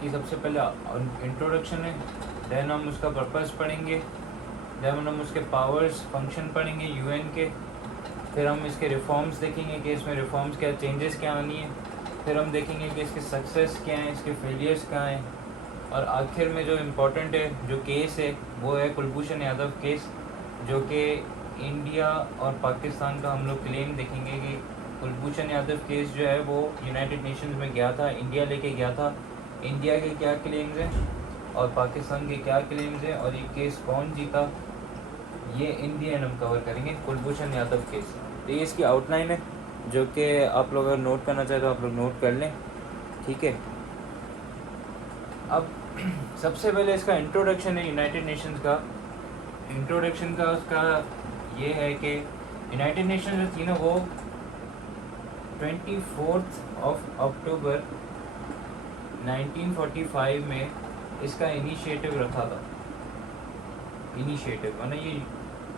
की सबसे पहले इंट्रोडक्शन है, देन हम उसका पर्पस पढ़ेंगे, देन हम उसके पावर्स फंक्शन पढ़ेंगे यूएन के, फिर हम इसके रिफॉर्म्स देखेंगे कि इसमें रिफॉर्म्स क्या चेंजेस क्या आनी है, फिर हम देखेंगे कि इसके सक्सेस क्या हैं, इसके फेलियर्स क्या हैं, और आखिर में जो इम्पोर्टेंट है जो केस है वो है कुलभूषण यादव केस, जो कि इंडिया और पाकिस्तान का हम लोग क्लेम देखेंगे कि कुलभूषण यादव केस जो है वो यूनाइटेड नेशंस में गया था, इंडिया लेके गया था, इंडिया के क्या क्लेम्स हैं और पाकिस्तान के क्या क्लेम्स हैं और ये केस कौन जीता, ये इंडियन हम कवर करेंगे कुलभूषण यादव केस। तो ये इसकी आउटलाइन है जो कि आप लोग अगर नोट करना चाहे तो आप लोग नोट कर लें, ठीक है। अब सबसे पहले इसका इंट्रोडक्शन है यूनाइटेड नेशंस का। इंट्रोडक्शन का उसका ये है कि यूनाइटेड नेशंस जो थी ना वो 24 अक्टूबर 1945 में इसका इनिशिएटिव रखा था। इनिशिएटिव मतलब ये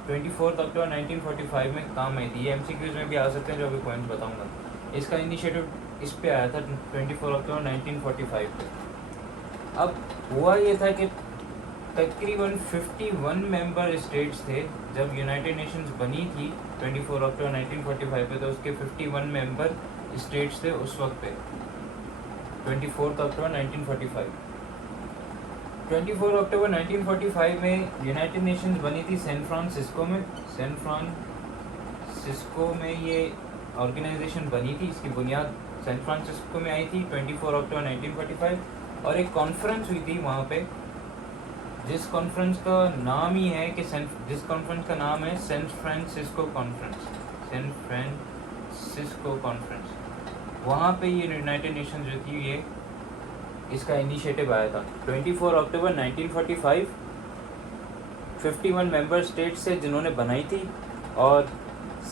24 अक्टूबर 1945 में काम आई थी। ये एमसीक्यूज में भी आ सकते हैं जो अभी पॉइंट्स बताऊंगा। इसका इनिशिएटिव इस पे आया था 24 अक्टूबर 1945 पे। अब हुआ ये था कि तकरीबन 51 मेंबर स्टेट्स थे जब यूनाइटेड नेशंस बनी थी 24 अक्टूबर 1945 पे, तो उसके 51 मेंबर स्टेट्स थे उस वक्त पे 24 अक्टूबर 1945। 24 अक्टूबर 1945 में यूनाइटेड नेशंस बनी थी सैन फ्रांसिस्को में। सैन फ्रांसिस्को में ये ऑर्गेनाइजेशन बनी थी, इसकी बुनियाद सैन फ्रांसिस्को में आई थी 24 अक्टूबर 1945, और एक कॉन्फ्रेंस हुई थी वहाँ पे जिस कॉन्फ्रेंस का नाम ही है कि जिस कॉन्फ्रेंस का नाम है San Francisco conference. San Francisco conference, वहाँ पे ये यूनाइटेड नेशंस जो थी ये इसका इनिशिएटिव आया था 24 अक्टूबर 1945। 51 मेंबर स्टेट्स से जिन्होंने बनाई थी और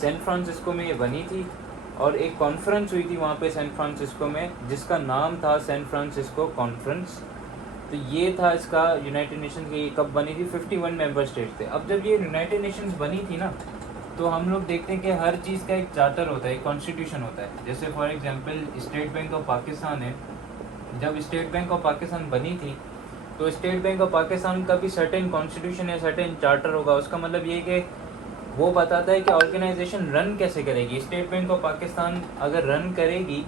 सैन फ्रांसिस्को में ये बनी थी, और एक कॉन्फ्रेंस हुई थी वहाँ पे सैन फ्रांसिस्को में जिसका नाम था सैन फ्रांसिस्को कॉन्फ्रेंस। तो ये था इसका यूनाइटेड नेशंस की कब बनी थी, 51 मेंबर स्टेट्स थे। अब जब ये यूनाइटेड नेशंस बनी थी ना तो हम लोग देखते हैं कि हर चीज़ का एक चार्टर होता है, एक कॉन्स्टिट्यूशन होता है। जैसे for example state bank of Pakistan है, जब स्टेट बैंक ऑफ पाकिस्तान बनी थी तो स्टेट बैंक ऑफ पाकिस्तान का भी सर्टेन कॉन्स्टिट्यूशन या सर्टेन चार्टर होगा। उसका मतलब ये कि वो बताता है कि ऑर्गेनाइजेशन रन कैसे करेगी। स्टेट बैंक ऑफ पाकिस्तान अगर रन करेगी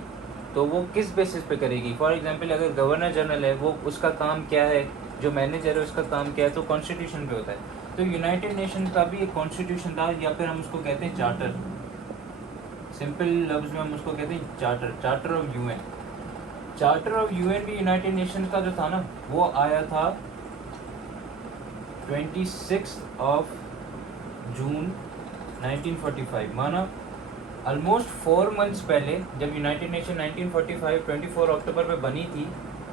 तो वो किस बेसिस पे करेगी। फॉर एग्जांपल अगर गवर्नर जनरल है वो उसका काम क्या है, जो मैनेजर है उसका काम क्या है, तो कॉन्स्टिट्यूशन पे होता है। तो यूनाइटेड नेशन का भी एक कॉन्स्टिट्यूशन था, या फिर हम उसको कहते हैं चार्टर। सिंपल लफ्ज में हम उसको कहते हैं charter, charter of UN. Charter of UN भी यूनाइटेड नेशन का जो था ना वो आया था 26 जून 1945, माना ऑलमोस्ट 4 मंथ्स पहले। जब यूनाइटेड नेशन 1945 24 अक्टूबर में बनी थी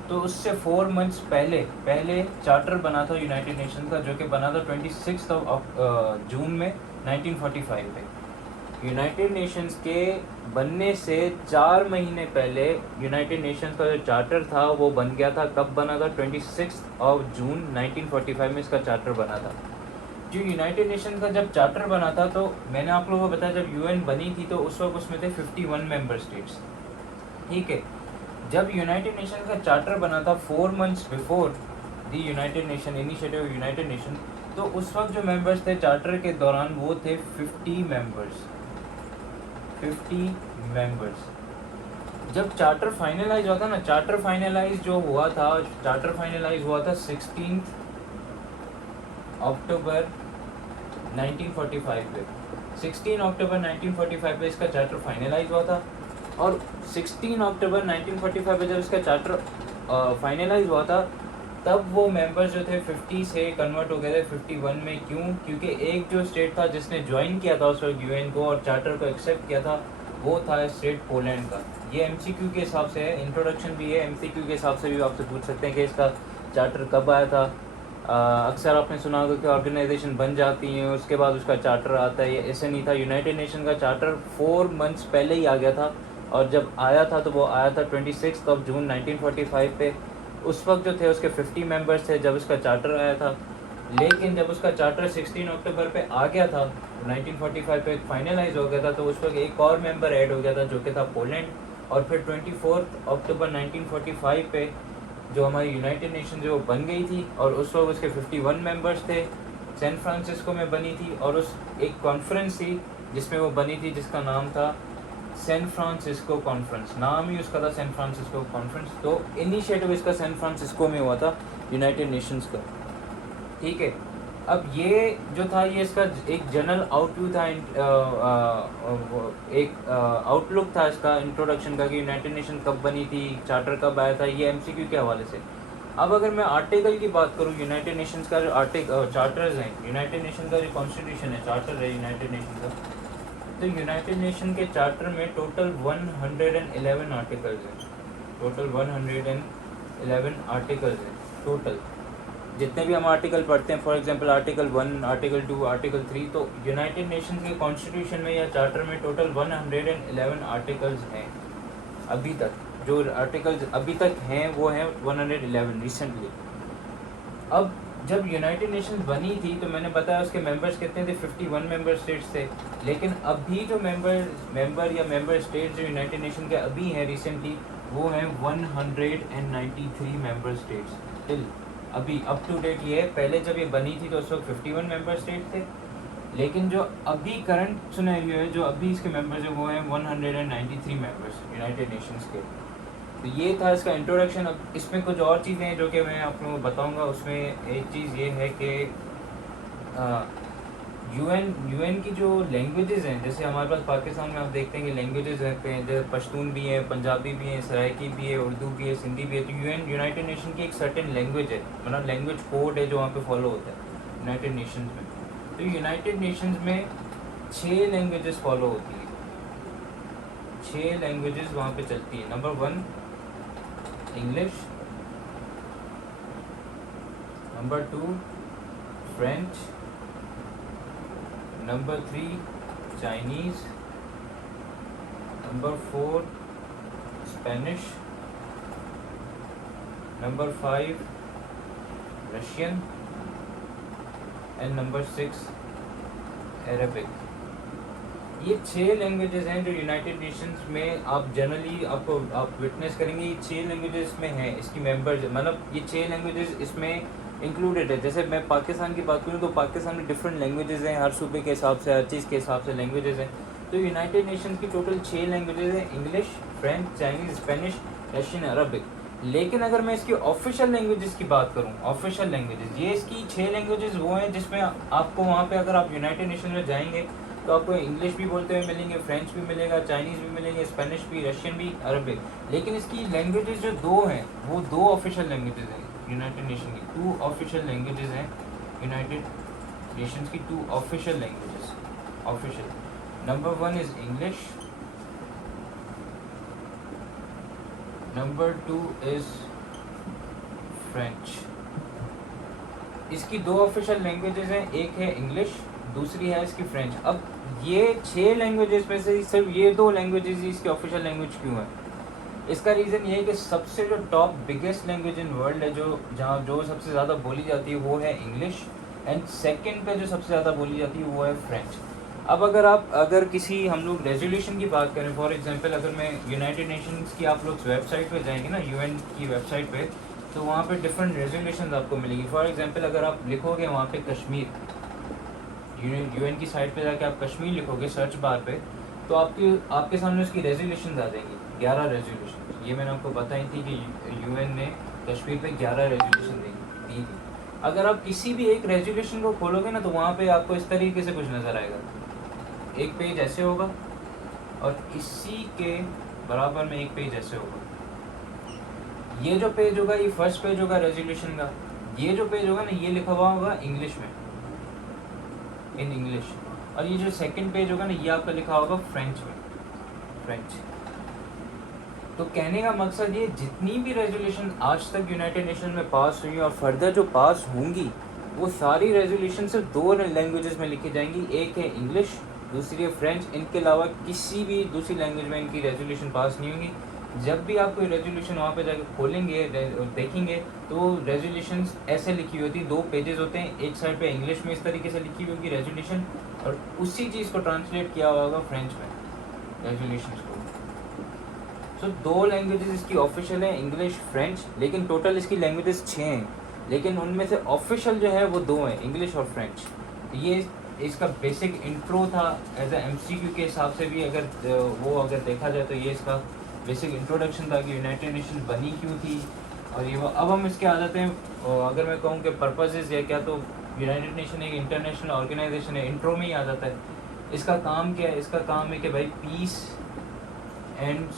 तो उससे 4 मंथ्स पहले चार्टर बना था यूनाइटेड नेशन का, जो कि बना था 26 जून में 1945 पे। यूनाइटेड नेशंस के बनने से 4 महीने पहले यूनाइटेड नेशंस का जो चार्टर था वो बन गया था। कब बना था, 26 जून 1945 में इसका चार्टर बना था। जो यूनाइटेड नेशन का जब चार्टर बना था तो मैंने आप लोगों को बताया जब यूएन बनी थी तो उस वक्त उसमें थे 51 मेंबर स्टेट्स, ठीक है। जब यूनाइटेड नेशन का चार्टर बना था 4 months before the United nation initiative of United nation, तो उस वक्त जो मेंबर्स थे चार्टर के दौरान वो थे 50 मेंबर्स। 50 मेंबर्स। जब चार्टर फाइनलाइज हुआ था ना, चार्टर फाइनलाइज हुआ था 16 अक्टूबर 1945 पे। 16 अक्टूबर 1945 पे इसका चार्टर फाइनलाइज हुआ था, और 16 अक्टूबर 1945 पे जब इसका चार्टर फाइनलाइज हुआ था तब वो मेंबर्स जो थे 50 से कन्वर्ट हो गए थे 51 में। क्यों? क्योंकि एक जो स्टेट था जिसने ज्वाइन किया था उस वक्त यूएन को और चार्टर को एक्सेप्ट किया था वो था स्टेट पोलैंड का। ये एमसीक्यू के हिसाब से है, इंट्रोडक्शन भी है, एमसीक्यू के हिसाब से भी आपसे पूछ सकते हैं कि इसका चार्टर कब आया था। अक्सर आपने सुना होगा कि ऑर्गेनाइजेशन बन जाती हैं उसके बाद उसका चार्टर आता है, ये ऐसे नहीं था। यूनाइटेड नेशन का चार्टर 4 मंथ्स पहले ही आ गया था, और जब आया था तो वो आया था 26 जून 1945 पे। उस वक्त जो थे उसके 50 मेंबर्स थे जब उसका चार्टर आया था, लेकिन जब उसका चार्टर 16 अक्टूबर पे आ गया था 1945 पे फाइनलाइज हो गया था, तो उस वक्त एक और मेंबर ऐड हो गया था जो कि था पोलैंड। और फिर 24 अक्टूबर 1945 पे जो हमारी यूनाइटेड नेशन जो बन गई थी, और उस वक्त उसके 51 मेंबर्स थे, सैन फ्रांसिस्को में बनी थी, और उस एक कॉन्फ्रेंस थी जिसमें वो बनी थी जिसका नाम था सैन फ्रांसिस्को कॉन्फ्रेंस। नाम ही उसका था सैन फ्रांसिस्को कॉन्फ्रेंस। तो इनिशिएटिव इसका सैन फ्रांसिस्को में हुआ था यूनाइटेड नेशंस का, ठीक है। अब ये जो था ये इसका एक जनरल आउटव्यू था, एक आउटलुक था इसका इंट्रोडक्शन का कि यूनाइटेड नेशन कब बनी थी, चार्टर कब आया था, ये एमसीक्यू के हवाले से। अब अगर मैं आर्टिकल की बात करूँ, यूनाइटेड नेशंस का जो चार्टर्स हैं, यूनाइटेड नेशन का जो कॉन्स्टिट्यूशन है, चार्टर है यूनाइटेड नेशन का, तो यूनाइटेड नेशन के चार्टर में टोटल 111 आर्टिकल्स हैं। टोटल 111 आर्टिकल्स हैं टोटल, जितने भी हम आर्टिकल पढ़ते हैं, for example article 1, article 2, article 3, तो यूनाइटेड नेशंस के कॉन्स्टिट्यूशन में या चार्टर में टोटल 111 आर्टिकल्स हैं। अभी तक जो आर्टिकल्स अभी तक हैं वो हैं 111 रिसेंटली। अब जब यूनाइटेड नेशंस बनी थी तो मैंने बताया उसके मेंबर्स कितने थे, 51 मेंबर स्टेट्स थे। लेकिन अभी जो मेंबर स्टेट्स जो यूनाइटेड नेशन के अभी हैं रिसेंटली, वो हैं 193 मेंबर स्टेट्स टिल अभी अप टू डेट। ये है, पहले जब ये बनी थी तो उस वक्त 51 मेंबर स्टेट्स थे, लेकिन जो अभी करंट सिनेरियो है, जो अभी इसके मेंबर्स हैं, वो हैं 193 मेंबर्स यूनाइटेड नेशंस के। तो ये था इसका इंट्रोडक्शन। अब इसमें कुछ और चीज़ें हैं जो कि मैं आप लोगों को बताऊंगा। उसमें एक चीज़ ये है कि यूएन की जो लैंग्वेजेस हैं, जैसे हमारे पास पाकिस्तान में आप देखते हैं कि लैंग्वेजेस रहते हैं, जैसे पश्तून भी है, पंजाबी भी है, सराइकी भी है, उर्दू भी है, सिंधी भी है। तो यूनाइटेड नेशन की एक सर्टेन लैंग्वेज है, मतलब लैंग्वेज कोड है जो वहाँ पे फॉलो होता है यूनाइटेड नेशंस में। तो यूनाइटेड नेशंस में 6 लैंग्वेजेस फॉलो होती है, 6 लैंग्वेजेस वहाँ पे चलती है। Number 1 English, number 2 French, number 3 Chinese, number 4 Spanish, number 5 Russian and number 6 Arabic. ये 6 लैंग्वेजेस हैं जो यूनाइटेड नेशंस में आप जनरली आप विटनेस करेंगे। ये 6 लैंग्वेजेस में हैं इसकी मेंबर्स, मतलब ये 6 लैंग्वेजेस इसमें इंक्लूडेड है। जैसे मैं पाकिस्तान की बात करूँ तो पाकिस्तान में डिफरेंट लैंग्वेजेस हैं, हर सूबे के हिसाब से, हर चीज़ के हिसाब से लैंग्वेजेस हैं। तो यूनाइटेड नेशंस की टोटल 6 लैंग्वेजेस हैं, English, French, Chinese, Spanish, Russian, Arabic. लेकिन अगर मैं इसकी ऑफिशियल लैंग्वेजेस की बात करूँ, ऑफिशियल लैंग्वेजेस, ये इसकी 6 लैंग्वेजेस वो हैं जिसमें आपको वहाँ पे अगर आप यूनाइटेड नेशन में जाएंगे तो आपको इंग्लिश भी बोलते हुए मिलेंगे, फ्रेंच भी मिलेगा, चाइनीज़ भी मिलेंगे, स्पेनिश भी, रशियन भी, अरबिक। लेकिन इसकी लैंग्वेजेस जो 2 हैं वो 2 ऑफिशियल लैंग्वेजेस हैं यूनाइटेड नेशन की। 2 ऑफिशियल लैंग्वेजेस हैं यूनाइटेड नेशंस की, 2 official languages official. Number 1 is English, number 2 is French. इसकी 2 ऑफिशियल लैंग्वेजेस हैं, एक है इंग्लिश, दूसरी है इसकी फ्रेंच। अब ये 6 लैंग्वेजेस में से सिर्फ ये 2 लैंग्वेजेस ही इसकी ऑफिशियल लैंग्वेज क्यों है? इसका रीज़न ये है कि सबसे जो top biggest language in world है, जो सबसे ज़्यादा बोली जाती है वो है इंग्लिश, एंड सेकंड पे जो सबसे ज़्यादा बोली जाती है वो है फ्रेंच। अब अगर किसी हम लोग रेजोल्यूशन की बात करें, फॉर एग्जांपल अगर मैं यूनाइटेड नेशंस की आप लोग वेबसाइट पे जाएंगे ना, यूएन की वेबसाइट पे, तो वहाँ पे डिफरेंट रेजोल्यूशन आपको मिलेंगी। फॉर एग्जांपल अगर आप लिखोगे वहाँ पे कश्मीर, यूएन की साइट पे जाके आप कश्मीर लिखोगे सर्च बार पे, तो आपके सामने उसकी रेजोल्यूशन आ जाएंगी, 11 रेजोल्यूशन। ये मैंने आपको बताई थी कि यूएन ने कश्मीर पे 11 रेजोल्यूशन दी थी। अगर आप किसी भी एक रेजोल्यूशन को खोलोगे ना तो वहाँ पे आपको इस तरीके से कुछ नज़र आएगा, एक पेज ऐसे होगा और इसी के बराबर में एक पेज ऐसे होगा। ये जो पेज होगा ये फर्स्ट पेज होगा रेजोल्यूशन का, ये जो पेज होगा ना ये लिखा हुआ होगा इंग्लिश में, इन इंग्लिश, और ये जो सेकंड पेज होगा ना ये आपका लिखा होगा फ्रेंच में, फ्रेंच। तो कहने का मकसद ये, जितनी भी रेजोल्यूशन आज तक यूनाइटेड नेशन में पास हुई और फर्दर जो पास होंगी वो सारी रेजोल्यूशन सिर्फ 2 लैंग्वेजेस में लिखी जाएंगी, एक है इंग्लिश, दूसरी है फ्रेंच। इनके अलावा किसी भी दूसरी लैंग्वेज में इनकी रेजोल्यूशन पास नहीं होंगी। जब भी आप कोई रेजोल्यूशन वहाँ पे जाकर खोलेंगे देखेंगे तो रेजोल्यूशन ऐसे लिखी होती, 2 पेजेस होते हैं, एक साइड पे इंग्लिश में इस तरीके से लिखी हुई होगी रेजोल्यूशन, और उसी चीज़ को ट्रांसलेट किया हुआ होगा फ्रेंच में रेजोल्यूशन को। सो 2 लैंग्वेजेस इसकी ऑफिशियल हैं, इंग्लिश फ्रेंच, लेकिन टोटल इसकी लैंग्वेजेस 6 हैं, लेकिन उनमें से ऑफिशियल जो है वो 2 हैं, इंग्लिश और फ्रेंच। ये इसका बेसिक इंट्रो था एज ए MCQ के हिसाब से भी, अगर देखा जाए तो ये इसका बेसिक इंट्रोडक्शन था कि यूनाइटेड नेशन बनी क्यों थी। और ये अब हम इसके आ जाते हैं, अगर मैं कहूँ कि पर्पसेस या क्या, तो यूनाइटेड नेशन एक इंटरनेशनल ऑर्गेनाइजेशन है, इंट्रो में ही आ जाता है। इसका काम क्या है? इसका काम है कि भाई पीस एंड